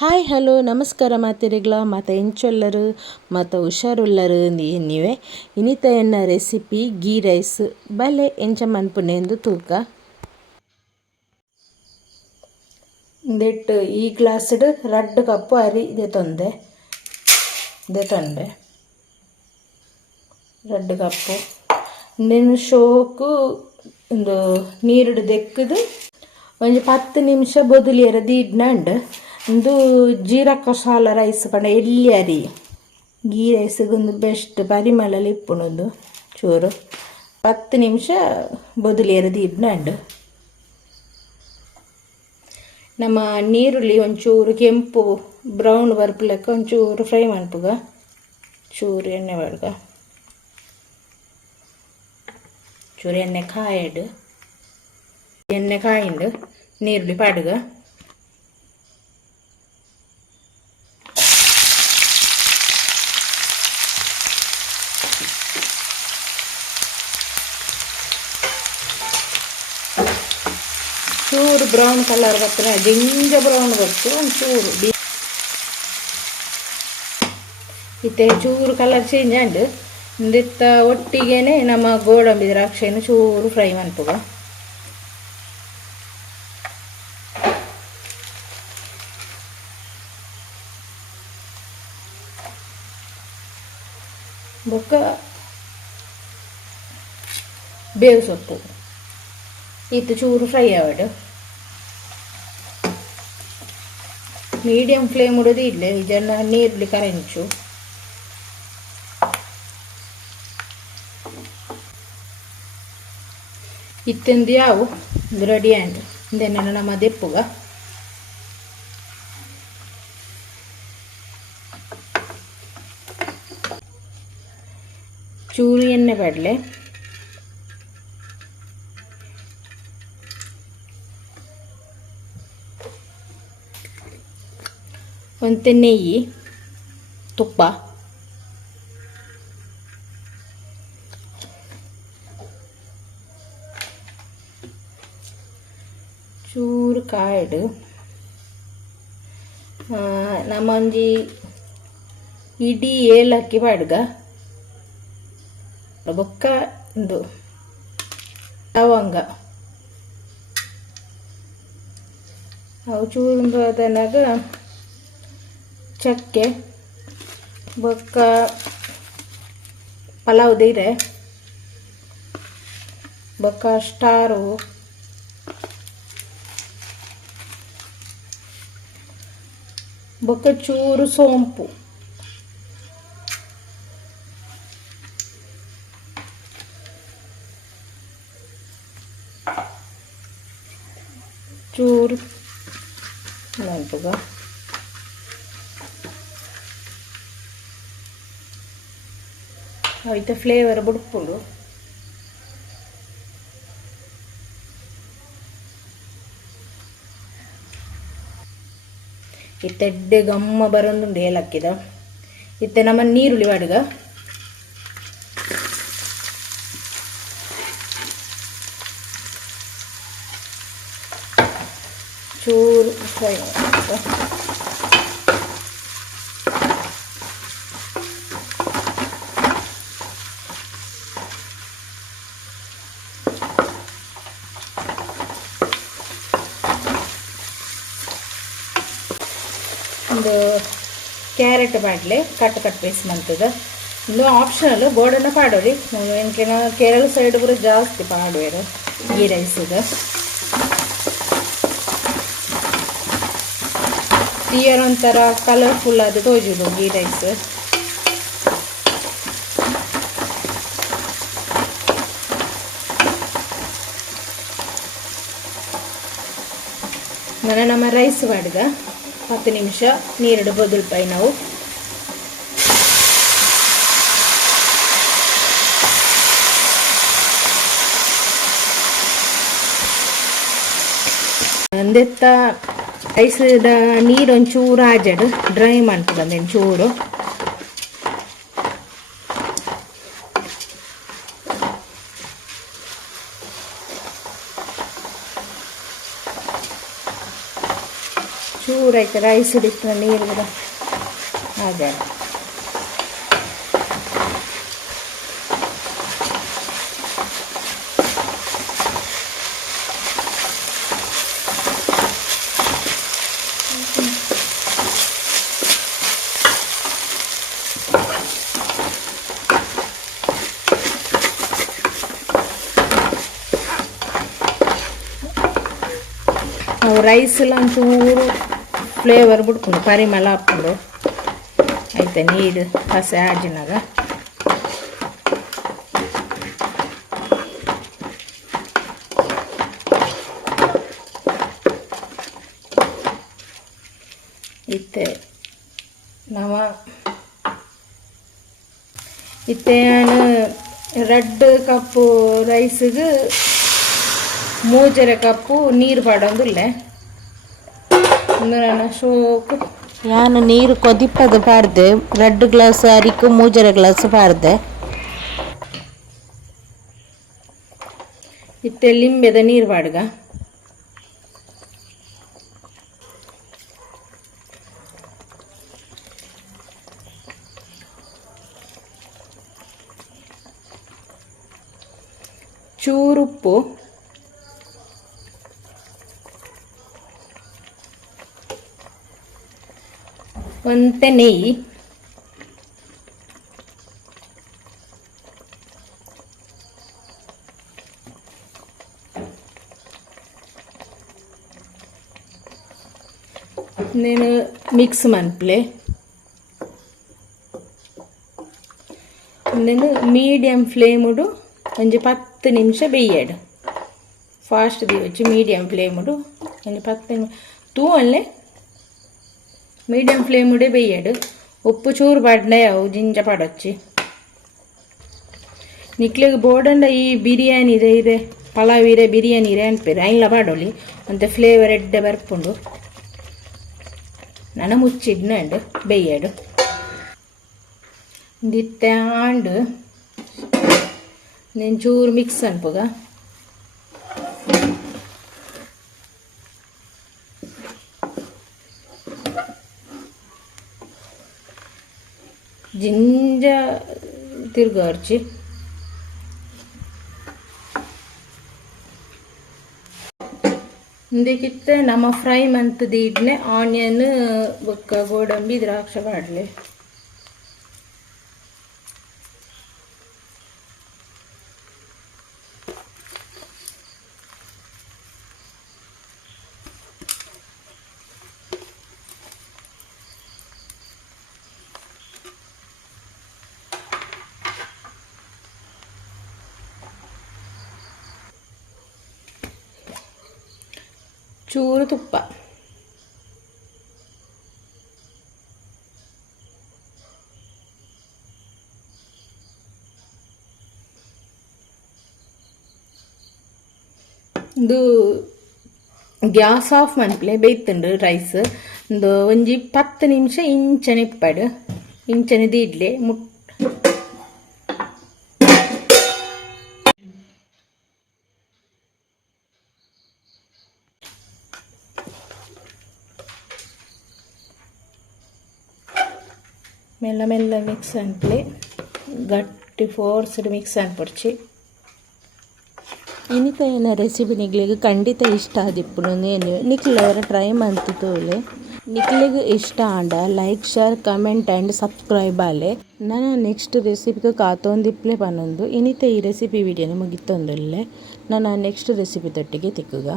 Hi hello ನಮಸ್ಕಾರ ಮಾತಿರಿಗ್ಲ ಮತ್ತು ಎಂಚೊಲ್ಲರು ಮತ್ತು ಹುಷಾರುಲ್ಲರು ನೀವೇ ಇನಿತ ಎನ್ನ ರೆಸಿಪಿ ಗೀ ರೈಸ್ ಬಲೆ ಎಂಚ ಮನ್ಪುನೆಂದು ತೂಕ ಇಂದೆಟ್ಟು ಈ ಗ್ಲಾಸ್ಡ್ 2 ಕಪ್ಪು ಅರಿ ಇದೆ ತೊಂದೆ 2 ಕಪ್ಪು ಇಂದೆನು ಶೋಕು ಒಂದು ನೀರುಡು ದೆಕ್ಕದು ಒಂದು 10 ನಿಮಿಷ ಬೊದುಲಿಯರ ದೀಡ್ನಂಡು ಒಂದು ಜೀರಾ ಕಸಾಲ ರೈಸ್ ಪಂಡ ಎಲ್ಲಿ ಅರಿ ಗೀ ರೈಸ್ಗೊಂದು ಬೆಸ್ಟ್ ಪರಿಮಳ ಇಪ್ಪುಣದು ಚೂರು 10 ನಿಮಿಷ ಬೊದುಲಿಯರ ದೀಡ್ನಂಡು ನಮ್ಮ ನೀರುಳ್ಳಿ ಒಂಚೂರು ಕೆಂಪು ಬ್ರೌನ್ ಬರ್ಪುಲೆಕ್ಕ ಒಂಚೂರು ಫ್ರೈ ಮಾಡ್ಪುಗ ಚೂರು ಎಣ್ಣೆ ಒಳಗ ಚೂರು ಎಣ್ಣೆ ಕಾಯಿಂಡು ನೀರುಳ್ಳಿ ಪಾಡುಗ ಚೂರು ಬ್ರೌನ್ ಕಲರ್ ಬರ್ತದೆ ಜಿಂಜ ಬ್ರೌನ್ ಬರ್ತು ಒಂಚೂರು ಇತ್ತೆ ಚೂರು ಕಲರ್ ಚೇಂಜ್ ಆಂಡ್ ಇಂದಿತ್ತ ಒಟ್ಟಿಗೆನೆ ನಮ್ಮ ಗೋಡಂಬಿ ದ್ರಾಕ್ಷಿಯನ್ನು ಚೂರು ಫ್ರೈ ಮಾಡ್ಪುಗ ಬೊಕ್ಕ ಬೇವು ಸೊಪ್ಪು ಇದು ಚೂರು ಫ್ರೈ ಆವಡು ಮೀಡಿಯಂ ಫ್ಲೇಮ್ ಉಡೋದು ಇಡ್ಲೆ ಇದನ್ನ ನೀರುಳ್ಳಿ ಕರೆಂಚು ಇತ್ತಂದು ಯಾವು ರೆಡಿ ಆ್ಯಂಡ್ ಇದನ್ನ ನಮ್ಮ ದೆಪ್ಪುಗ ಚೂರು ಎಣ್ಣೆ ಬಡಲೆ ಒಂತೆ ನೆಯ್ಯಿ ತುಪ್ಪ ಚೂರು ಕಾಯ್ಡು ನಮ್ಮೊಂಜಿ ಇಡೀ ಏಲಕ್ಕಿ ಪಾಡ್ಗ ಬೊಕ್ಕ ಒಂದು ಲವಂಗ ಅವು ಚೂರು ಅದನ್ನಾಗ ಚಕ್ಕೆ ಬೊಕ್ಕ ಪಲಾವ್ ದೀರೆ ಬೊಕ್ಕ ಸ್ಟಾರು ಬೊಕ್ಕ ಚೂರು ಸೋಂಪು ಚೂರು ನೆನಪುಗ ಅವೈತೆ ಫ್ಲೇವರ್ ಬುಡ್ಪುಂಡು ಇತ್ತೆಡ್ಡೆ ಗಮ್ಮ ಬರೋದುಂಡು ಏಲಕ್ಕಿದ ಇತ್ತೆ ನಮ್ಮ ನೀರುಳ್ಳಿ ವಾಡುಗ ಚೂರು ಫ್ರೈ ಒಂದು ಕ್ಯಾರೆಟ್ ಬಾಡ್ಲೆ ಕಟ್ ಪೀಸ್ ಮಾಡ್ತದ ಒಂದು ಆಪ್ಷನಲ್ ಬೋರ್ಡನ್ನ ಪಾಡೋಳಿ ಎಂಕಿನ ಕೇರಳ ಸೈಡ್ ಕೂಡ ಜಾಸ್ತಿ ಪಾಡುವೆರು ಗೀ ರೈಸಿದ ತೀಯರ್ ಒಂಥರ ಕಲರ್ಫುಲ್ ಅದು ತೋಜುದು ಗೀ ರೈಸ್ ನಮ್ಮ ರೈಸ್ ಮಾಡಿದ 10 ನಿಮಿಷ ನೀರುಡು ಬೊದುಲ್ಪಾಯಿ ನಾವು ಅಂದೆತ್ತ ರೈಸ್ದ ನೀರು ಒಂಚೂರು ಆಜಡು ಡ್ರೈ ಮಾಡ್ತದೆ ಚೂರು ಚೂರು ಆಯ್ತು ರೈಸ್ ಹಿಡಿತು ನೀರು ಕೂಡ ಹಾಗೆ ರೈಸೆಲ್ಲ ಒಂಚೂರು ಫ್ಲೇವರ್ ಬಿಡ್ಕೊಂಡು ಪರಿಮಳ ಹಾಕ್ಕೊಂಡು ಆಯ್ತಾ ನೀರು ಹಸಿ ಆಜಿನಾಗ ಇತ್ತೆ ನಾನು 2 ಕಪ್ಪು ರೈಸಿಗೆ 3 ಕಪ್ಪು ನೀರು ಪಾಡೊಂದುಲ್ಲೆ ಶೋಕು ನಾನು ನೀರು ಕೊದಿಪ್ಪದು ಪಾಡ್ದೆ 2 ಗ್ಲಾಸ್ ಅರಿಕು 3 ಗ್ಲಾಸ್ ಪಾಡ್ದೆ ಇತ್ತೆ ಲಿಂಬೆದ ನೀರು ಪಾಡ್ಗ ಚೂರುಪ್ಪು ಒಂತೆ ನೆಯ್ಯಿ నేను ಮಿಕ್ಸ್ ಮನ್ಪ್ಲೆ నేను ಮೀಡಿಯಂ ಫ್ಲೇಮುಡು ಒಂಜಿ 10 ನಿಮಿಷ ಬೇಯಡು ಫಾಸ್ಟ್ ದಿವಚ್ಚಿ ಮೀಡಿಯಂ ಫ್ಲೇಮುಡು ಒಂಜಿ 10 ನಿಮಿಷ ತೂ ಅಲ್ಲೇ ಮೀಡಿಯಂ ಫ್ಲೇಮುಡೆ ಬೇಯಡು ಉಪ್ಪು ಚೂರು ಪಾಡ್ನ ಅವು ಜಿಂಜ ಪಾಡೊಚ್ಚಿ ನಿಕ್ಲೆಗ್ ಬೋಡಂಡ ಈ ಬಿರಿಯಾನಿ ಇದೆ ಪಲಾವ್ ಇರೆ ಬಿರಿಯಾನಿ ಇರೆ ಅನ್ಪೇರು ಐನ್ಲ ಪಾಡೊಲಿ ಅಂತ ಫ್ಲೇವರ್ ಎಡ್ಡೆ ಬರ್ಪುಂಡು ನನ್ನ ಮುಚ್ಚಿಡ್ನಂಡು ಬೇಯಡು ದಿತ್ತೆ ಆಂಡು నేను ಚೂರು ಮಿಕ್ಸ್ ಅನ್ಪುಗ ಜಿಂಜ ತಿರ್ಗಾರ್ಚಿ ಇಂದಕ್ಕಿತ್ತೆ ನಮ್ಮ ಫ್ರೈ ಮಂತದ ಇಡ್ನೆ ಆನಿಯನ್ ಬೊಕ್ಕ ಗೋಡಂಬಿ ದ್ರಾಕ್ಷ ಪಾಡ್ಲೆ ಚೂರು ತುಪ್ಪ ಇದು ಗ್ಯಾಸ್ ಆಫ್ ಮನ್ಪ್ಲೆ ಬೇಯ್ತುಂಡು ರೈಸ್ ಒಂದು ಒಂಜಿ 10 ನಿಮಿಷ ಇಂಚನೆ ಇಪ್ಪಡು ಇಂಚನೆ ದೀಡ್ಲೆ ಮೆಲ್ಲ ಮೆಲ್ಲ ಮಿಕ್ಸ್ ಅನ್ಪ್ಲೆ ಗಟ್ಟಿ ಫೋರ್ಸ್ಡ್ ಮಿಕ್ಸ್ ಅನ್ಪೊಡ್ಚಿ ಇನಿತ ಏನ ರೆಸಿಪಿ ನಿಕ್ಲಿಗೆ ಖಂಡಿತ ಇಷ್ಟ ಆದಿಪ್ಪುಡು ನಿಕ್ಲೆವರ ಟ್ರೈ ಮಂತು ತೋಲೆ ನಿಕ್ಲಿಗೆ ಇಷ್ಟ and like share comment and subscribe ಆಲೆ ನನ್ನ ನೆಕ್ಸ್ಟ್ ರೆಸಿಪಿಗೆ ಕಾತೊಂದಿಪ್ಲೆ ಪನ್ನೊಂದು ಇನಿತ ಈ ರೆಸಿಪಿ ವಿಡಿಯೋನ ಮುಗಿತೊಂದುಲ್ಲೆ ನನ್ನ ನೆಕ್ಸ್ಟ್ ರೆಸಿಪಿ ತೊಟ್ಟಿಗೆ ತಿಕ್ಕುಗ.